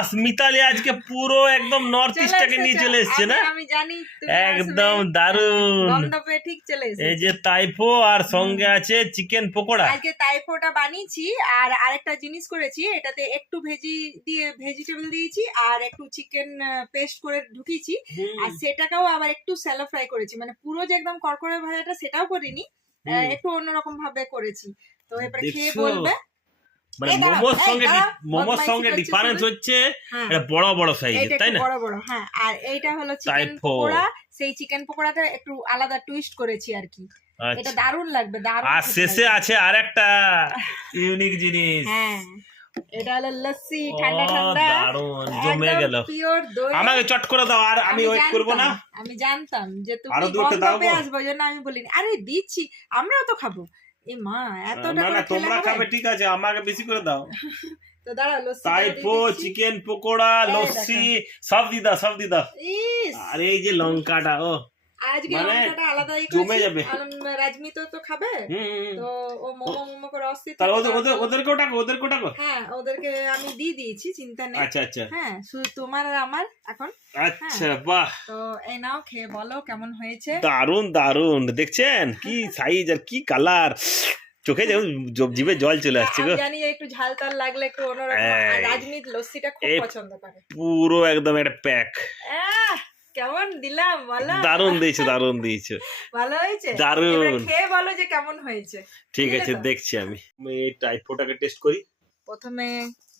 বাস মিতালি আজকে পুরো একদম নর্থ ইস্টটাকে নিয়ে চলে এসেছে না? আমি জানি একদম দারুণ। গন্ধ পেয়ে ঠিক চলে এসেছে। এই যে তাইফো আর সঙ্গে আছে চিকেন পকোড়া। আজকে তাইফোটা বানিয়েছি আর আরেকটা জিনিস করেছি, এটাতে একটু ভেজিটেবল দিয়েছি আর একটু চিকেন পেস্ট করে ঢুকিয়েছি আর সেটাকেও আবার একটু স্যালো ফ্রাই করেছি, মানে পুরো যে একদম কড়কড়ে ভাজাটা সেটাও করিনি, একটু অন্যরকম ভাবে করেছি। তো এবারে খেয়ে বলবে। মানে মোমোর সঙ্গে ডিফারেন্স হচ্ছে এটা বড় বড় সাইজের, তাই না? বড় বড়, হ্যাঁ। আর এইটা হলো চিকেন পকোড়া, সেই চিকেন পকোড়াটা একটু আলাদা টুইস্ট করেছি আর কি। এটা দারুণ লাগবে, দারুণ। আর শেষে আছে আরেকটা ইউনিক জিনিস। হ্যাঁ, এটা হলো লস্যি, ঠান্ডা ঠান্ডা, দারুণ জমে গেল। পিওর দই। আমাকে চট করে দাও, আর আমি ওয়েট করব না। আমি জানতাম যে তুমি গন্ধ পেয়ে আসবে, জন্য আমি বলিনি। আরে দিচ্ছি, আমরাও তো খাবো। এ মা, এতটা করে তোমরা খাবে ঠিক আছে, আমাকে বেশি করে দাও। তো দাঁড়াও, লস্যি, তাইপো, চিকেন পকোড়া, লস্যি সব দিদা। আর এই যে লঙ্কাটা, ও আজকে লঙ্কাটা আলাদাই জমে যাবে। রাজমি তো খাবে, তো ও মোমো করে অস্থির। তাহলে ওদেরকেও ডাকো। হ্যাঁ, ওদেরকে আমি দিয়ে দিয়েছি, চিন্তা নেই। আচ্ছা। হ্যাঁ, শুধু তোমার আর আমার এখন। আচ্ছা, বাহ। তো এই নাও, খেয়ে বলো কেমন হয়েছে। দারুণ দেখছেন কি সাইজ আর কি কালার, চোখে জিভে জল চলে আসছে গো। জানি একটু ঝাল টাল লাগলে একটু অন্যরকম। রাজমির লস্যিটা খুব পছন্দ করে। পুরো একদম একটা প্যাক। কেমন দিলাম বলো? দারুণ দিয়েছো ভালো হয়েছে? দারুণ। খেয়ে বলো যে কেমন হয়েছে। ঠিক আছে, দেখছি আমি এই টাইপোটাকে টেস্ট করি। প্রথমে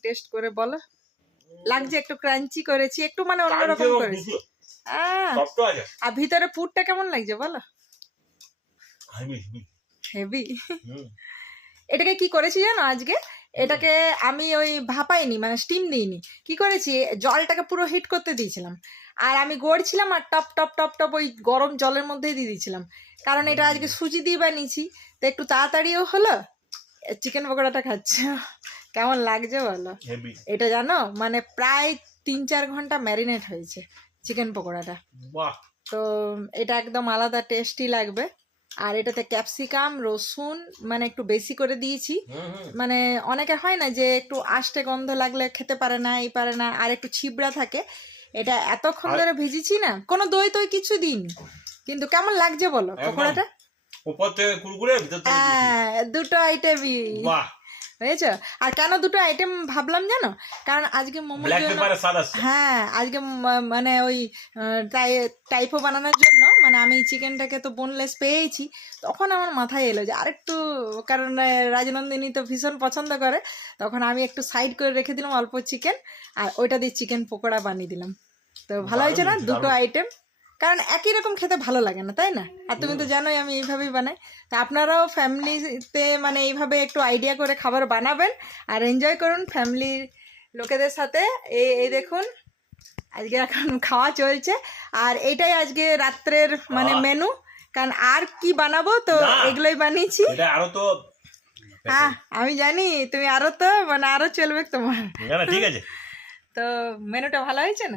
টেস্ট করে বলো। লাগছে একটু ক্রাঞ্চি করেছি, একটু মানে অন্যরকম করেছি। আর ভিতরে পুরটা কেমন লাগছে বলো? হেভি। এটাকে কি করেছি জানো আজকে? এটাকে আমি ওই ভাপাইনি, মানে স্টিম দিইনি। কি করেছি, জলটাকে পুরো হিট করতে দিয়েছিলাম আর আমি গড়ছিলাম আর টপ টপ টপ টপ ওই গরম জলের মধ্যেই দিয়ে দিয়েছিলাম, কারণ এটা আজকে সুজি দিয়ে বানিয়েছি, তো একটু তাড়াতাড়িও হলো। চিকেন পকোড়াটা খাচ্ছে, কেমন লাগছে বলো? এটা জানো মানে প্রায় 3-4 ঘন্টা ম্যারিনেট হয়েছে চিকেন পকোড়াটা। তো এটা একদম আলাদা টেস্টি লাগবে। আর এটাতে ক্যাপসিকাম, রসুন মানে একটু বেশি করে দিয়েছি, মানে অনেকে হয় না যে একটু আষ্টে গন্ধ লাগলে খেতে পারে না, আর একটু ছিবড়া থাকে। এটা এতক্ষণ ধরে ভিজিছি না, কোনো দই টই কিছু দিইনি, কিন্তু কেমন লাগছে বলো পকোড়াটা? উপর থেকে কুরকুরে, ভিতর থেকে দুটো আইটেমই হয়েছে। আর কেন দুটো আইটেম ভাবলাম জানো? কারণ আজকে মোমোর জন্য, হ্যাঁ আজকে মানে ওই টাইপো বানানোর জন্য, মানে আমি চিকেনটাকে তো বোনলেস পেয়েছি, তখন আমার মাথায় এলো যে আরেকটু, কারণ রাজনন্দিনী তো ভীষণ পছন্দ করে, তখন আমি একটু সাইড করে রেখে দিলাম অল্প চিকেন, আর ওইটা দিয়ে চিকেন পকোড়া বানিয়ে দিলাম। তো ভালো হয়েছে না দুটো আইটেম? কারণ একই রকম খেতে ভালো লাগে না, তাই না? আর তুমি তো জানোই আমি এইভাবেই বানাই। তা আপনারাও ফ্যামিলিতে মানে এইভাবে একটু আইডিয়া করে খাবার বানাবেন আর এনজয় করুন ফ্যামিলির লোকেদের সাথে। এই দেখুন আজকে এখন খাওয়া চলছে, আর এইটাই আজকে রাত্রের মানে মেনু, কারণ আর কি বানাবো, তো এগুলোই বানিয়েছি। হ্যাঁ আমি জানি তুমি আরো, তো মানে আরো চলবে তোমার। ঠিক আছে। তো মেনুটা ভালো হয়েছে না?